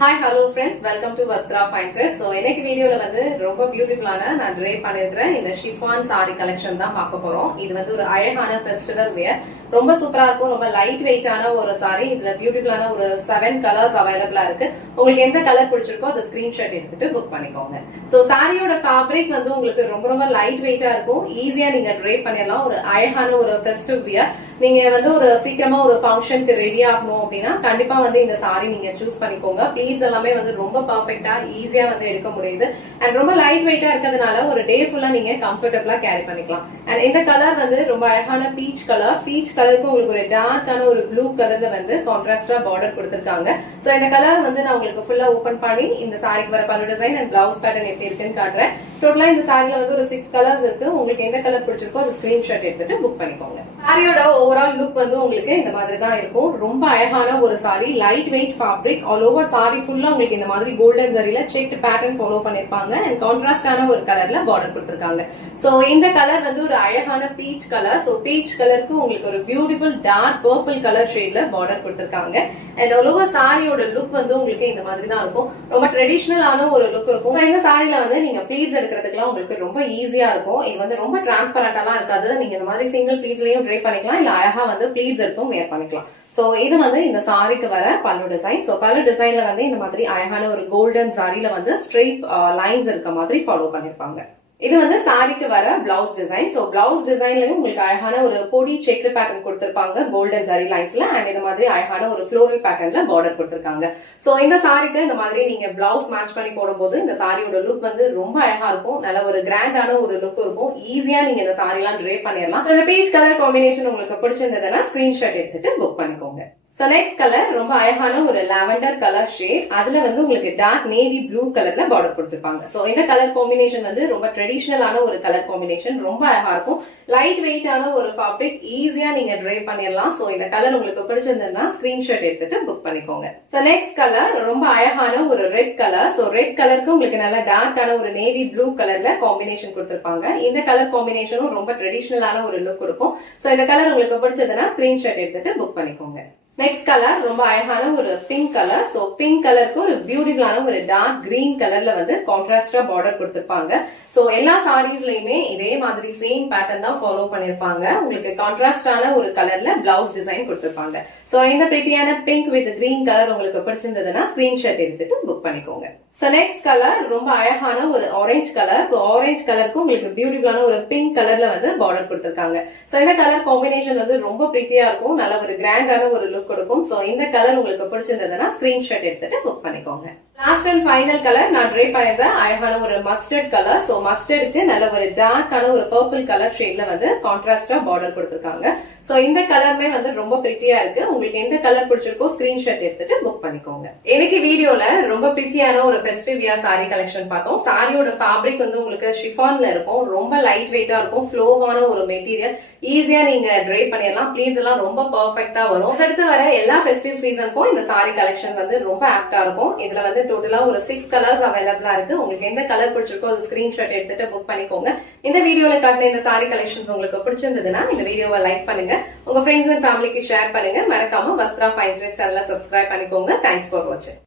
Hi, hello friends. Welcome to Vastra Fine Thread. So, இன்னைக்கு வீடியோல வந்து ரொம்ப பியூட்டிஃபுல்லான நான் ட்ரே பண்ணிருக்கிறேன் இந்த ஷிஃபான் சாரி கலெக்ஷன் தான் பார்க்க போறோம். இது வந்து ஒரு அழகான ஃபெஸ்டிவல் வியர். ரொம்ப சூப்பரா இருக்கும். ரொம்ப லைட் வெயிட்டான ஒரு சாரி. இதுல பியூட்டிஃபுல்லான ஒரு 7 கலர்ஸ் அவைலபிளா இருக்கு. உங்களுக்கு எந்த கலர் பிடிச்சிருக்கோ அந்த ஸ்கிரீன்ஷாட் எடுத்துட்டு புக் பண்ணிக்கோங்க. சோ சாரியோட ஃபேப்ரிக் வந்து உங்களுக்கு ரொம்ப ரொம்ப லைட் வெயிட்டா இருக்கும். ஈஸியா நீங்க ட்ரே பண்ணிடலாம். ஒரு அழகான ஒரு ஃபெஸ்டிவ் வியர். நீங்க வந்து ஒரு சீக்கிரமா ஒரு ஃபங்க்ஷனுக்கு ரெடி ஆகணும் அப்படின்னா கண்டிப்பா வந்து இந்த சாரி நீங்க சூஸ் பண்ணிக்கோங்க. ப்ளீட்ஸ் எல்லாமே வந்து ரொம்ப பர்ஃபெக்ட்டா ஈஸியா வந்து எடுக்க முடியுது அண்ட் ரொம்ப லைட் வெயிட்டா இருக்கிறதுனால ஒரு டே ஃபுல்லா நீங்க கம்ஃபர்டபிளா கேரி பண்ணிக்கலாம். அண்ட் இந்த கலர் வந்து ரொம்ப அழகான பீச் கலருக்கு உங்களுக்கு ஒரு டார்க்கான ஒரு ப்ளூ கலர்ல வந்து கான்ட்ராஸ்டா பார்டர் கொடுத்திருக்காங்க. சோ இந்த கலர் வந்து நான் உங்களுக்கு ஃபுல்லா ஓபன் பண்ணி இந்த சாரிக்கு வர பல்லு டிசைன் அண்ட் பிளவுஸ் பேட்டர்ன் எப்படி இருக்குன்னு காட்டுறேன். டோட்டலா இந்த சாரில வந்து ஒரு 6 கலர்ஸ் இருக்கு. உங்களுக்கு எந்த கலர் பிடிச்சிருக்கோ அது ஸ்கிரீன்ஷாட் எடுத்துட்டு புக் பண்ணிக்கோங்க. சாரியோட ஓவரால் லுக் வந்து உங்களுக்கு இந்த மாதிரி தான் இருக்கும். ரொம்ப அழகான ஒரு sorry, light weight fabric, all over sorry ஃபுல்லா உங்களுக்கு இந்த மாதிரி கோல்டன் ஜரியில செக்ட் பேட்டர்ன் ஃபாலோ பண்ணிருப்பாங்க அண்ட் கான்ட்ராஸ்டான ஒரு கலர்ல பார்டர் கொடுத்திருக்காங்க. சோ இந்த கலர் வந்து ஒரு அழகான பீச் கலர். சோ பீச் கலருக்கு உங்களுக்கு ஒரு பியூட்டிஃபுல் டார்க் பர்பிள் கலர் ஷேட்ல பார்டர் கொடுத்திருக்காங்க அண்ட் ஆல் ஓவர் சாரியோட லுக் வந்து உங்களுக்கு இந்த மாதிரி தான் இருக்கும். ரொம்ப ட்ரெடிஷனலான ஒரு லுக் இருக்கும். இந்த சாரில வந்து நீங்க ப்ளீட்ஸ் எடுக்கிறதுக்குலாம் உங்களுக்கு ரொம்ப ஈஸியா இருக்கும். இது வந்து ரொம்ப டிரான்ஸ்பரண்டாலாம் இருக்காது. நீங்க இந்த மாதிரி சிங்கிள் ப்ளீட்ஸ்லயும் ட்ரை பண்ணிக்கலாம், இல்ல அழகா வந்து ப்ளீட்ஸ் எடுத்தும் வேர் பண்ணிக்கலாம். சோ இது வந்து இந்த சாரிக்கு வர பல்லு டிசைன். சோ பல்லு டிசைன்ல வந்து இந்த மாதிரி அழகான ஒரு கோல்டன் சாரில வந்து ஸ்ட்ரெயிட் லைன்ஸ் இருக்க மாதிரி ஃபாலோ பண்ணிருப்பாங்க. இது வந்து சாரிக்கு வர பிளவுஸ் டிசைன். சோ பிளவுஸ் டிசைன்லயும் உங்களுக்கு அழகான ஒரு பொடி செக் பேட்டர்ன் கொடுத்திருப்பாங்க கோல்டன் சாரி லைன்ஸ்ல அண்ட் இந்த மாதிரி அழகான ஒரு ஃப்ளோரல் பேட்டர்ன்ல பார்டர் கொடுத்திருக்காங்க. சோ இந்த சாரிக்கு இந்த மாதிரி நீங்க பிளவுஸ் மேட்ச் பண்ணி போடும்போது இந்த சாரியோட லுக் வந்து ரொம்ப அழகா இருக்கும். நல்ல ஒரு கிராண்டான ஒரு லுக் இருக்கும். ஈஸியா நீங்க இந்த சாரி எல்லாம் ட்ரே பண்ணிடலாம். இந்த பீச் கலர் காம்பினேஷன் உங்களுக்கு பிடிச்சிருந்ததுன்னா ஸ்கிரீன்ஷாட் எடுத்துட்டு புக் பண்ணிக்கோங்க. சோ நெக்ஸ்ட் கலர் ரொம்ப அழகான ஒரு லாவெண்டர் கலர் ஷேட். அதுல வந்து உங்களுக்கு டார்க் நேவி ப்ளூ கலர்ல பார்டர் கொடுத்திருப்பாங்க. சோ இந்த கலர் காம்பினேஷன் வந்து ரொம்ப ட்ரெடிஷனலான ஒரு கலர் காம்பினேஷன். ரொம்ப அழகா இருக்கும். லைட் வெயிட்டான ஒரு ஃபேப்ரிக், ஈஸியா நீங்க ட்ரை பண்ணிடலாம். சோ இந்த கலர் உங்களுக்கு பிடிச்சிருந்ததுன்னா ஸ்கிரீன்ஷாட் எடுத்துட்டு புக் பண்ணிக்கோங்க. சோ நெக்ஸ்ட் கலர் ரொம்ப அழகான ஒரு ரெட் கலர். சோ ரெட் கலருக்கு உங்களுக்கு நல்ல டார்க்கான ஒரு நேவி ப்ளூ கலர்ல காம்பினேஷன் கொடுத்திருப்பாங்க. இந்த கலர் காம்பினேஷனும் ரொம்ப ட்ரெடிஷனலான ஒரு லுக் கொடுக்கும். சோ இந்த கலர் உங்களுக்கு பிடிச்சதுன்னா ஸ்கிரீன்ஷாட் எடுத்துட்டு புக் பண்ணிக்கோங்க. நெக்ஸ்ட் கலர் ரொம்ப அழகான ஒரு பிங்க் கலர். சோ பிங்க் கலருக்கு ஒரு பியூட்டிஃபுல்லான ஒரு டார்க் கிரீன் கலர்ல வந்து கான்ட்ராஸ்டா பார்டர் கொடுத்திருப்பாங்க. சோ எல்லா சாரீஸ்லயுமே இதே மாதிரி சேம் பேட்டர்ன் தான் ஃபாலோ பண்ணிருப்பாங்க. உங்களுக்கு கான்ட்ராஸ்டான ஒரு கலர்ல பிளவுஸ் டிசைன் கொடுத்திருப்பாங்க. சோ இந்த பிரிட்டியான பிங்க் வித் கிரீன் கலர் உங்களுக்கு பிடிச்சிருந்ததுன்னா ஸ்கிரீன்ஷாட் எடுத்துட்டு புக் பண்ணிக்கோங்க. சோ நெக்ஸ்ட் கலர் ரொம்ப அழகான ஒரு ஆரஞ்சு கலர். சோ ஆரஞ்சு கலருக்கு உங்களுக்கு பியூட்டிஃபுல்லான ஒரு பிங்க் கலர்ல வந்து பார்டர் கொடுத்திருக்காங்க. சோ இந்த கலர் காம்பினேஷன் வந்து ரொம்ப பிரிட்டியா இருக்கும். நல்ல ஒரு கிராண்டான ஒரு லுக் கொடுக்கும். சோ இந்த கலர் உங்களுக்கு பிடிச்சிருந்ததுன்னா ஸ்கிரீன்ஷாட் எடுத்துட்டு புக் பண்ணிக்கோங்க. லாஸ்ட் அண்ட் ஃபைனல் கலர் நான் ட்ரை பண்ணிருந்த அழகான ஒரு மஸ்டர்ட் கலர். சோ மஸ்டர்டுக்கு நல்ல ஒரு டார்க்கான ஒரு பர்பிள் கலர் ஷேட்ல வந்து கான்ட்ராஸ்டா பார்டர் கொடுத்திருக்காங்க. சோ இந்த கலருமே வந்து ரொம்ப பிரிட்டியா இருக்கு. உங்களுக்கு எந்த கலர் பிடிச்சிருக்கோ ஸ்கிரீன்ஷாட் எடுத்துட்டு புக் பண்ணிக்கோங்க. எனக்கு வீடியோல ரொம்ப பிரிட்டியான ஒரு ஃபெஸ்டிவ் வியர் சாரி கலெக்ஷன் பார்த்தோம். சாரியோட ஃபேப்ரிக் வந்து உங்களுக்கு ஷிஃபான்ல இருக்கும். ரொம்ப லைட் வெயிட்டா இருக்கும். ஃப்ளோவான ஒரு மெட்டீரியல். ஈஸியா நீங்க ட்ரை பண்ணிடலாம். ப்ளீஸ் எல்லாம் ரொம்ப பர்ஃபெக்ட்டா வரும். அடுத்து வர எல்லா ஃபெஸ்டிவ் சீசனுக்கும் இந்த சாரி கலெக்ஷன் வந்து ரொம்ப ஆப்டா இருக்கும். இதுல வந்து டோட்டலா ஒரு 6 கலர்ஸ் அவைலபிளா இருக்கு. உங்களுக்கு எந்த கலர் பிடிச்சிருக்கோ அது ஸ்கிரீன்ஷாட் எடுத்துட்டு புக் பண்ணிக்கோங்க. இந்த வீடியோல காட்டின இந்த சாரி கலெக்ஷன்ஸ் உங்களுக்கு பிடிச்சிருந்ததுன்னா இந்த வீடியோவை லைக் பண்ணுங்க, உங்க ஃப்ரெண்ட்ஸ் அண்ட் ஃபேமிலிக்கு ஷேர் பண்ணுங்க. மறக்காம வஸ்த்ரா ஃபைன் த்ரெட்ஸ் சேனலை சப்ஸ்கிரைப் பண்ணிக்கோங்க. தேங்க்ஸ் ஃபார் வாட்சிங்.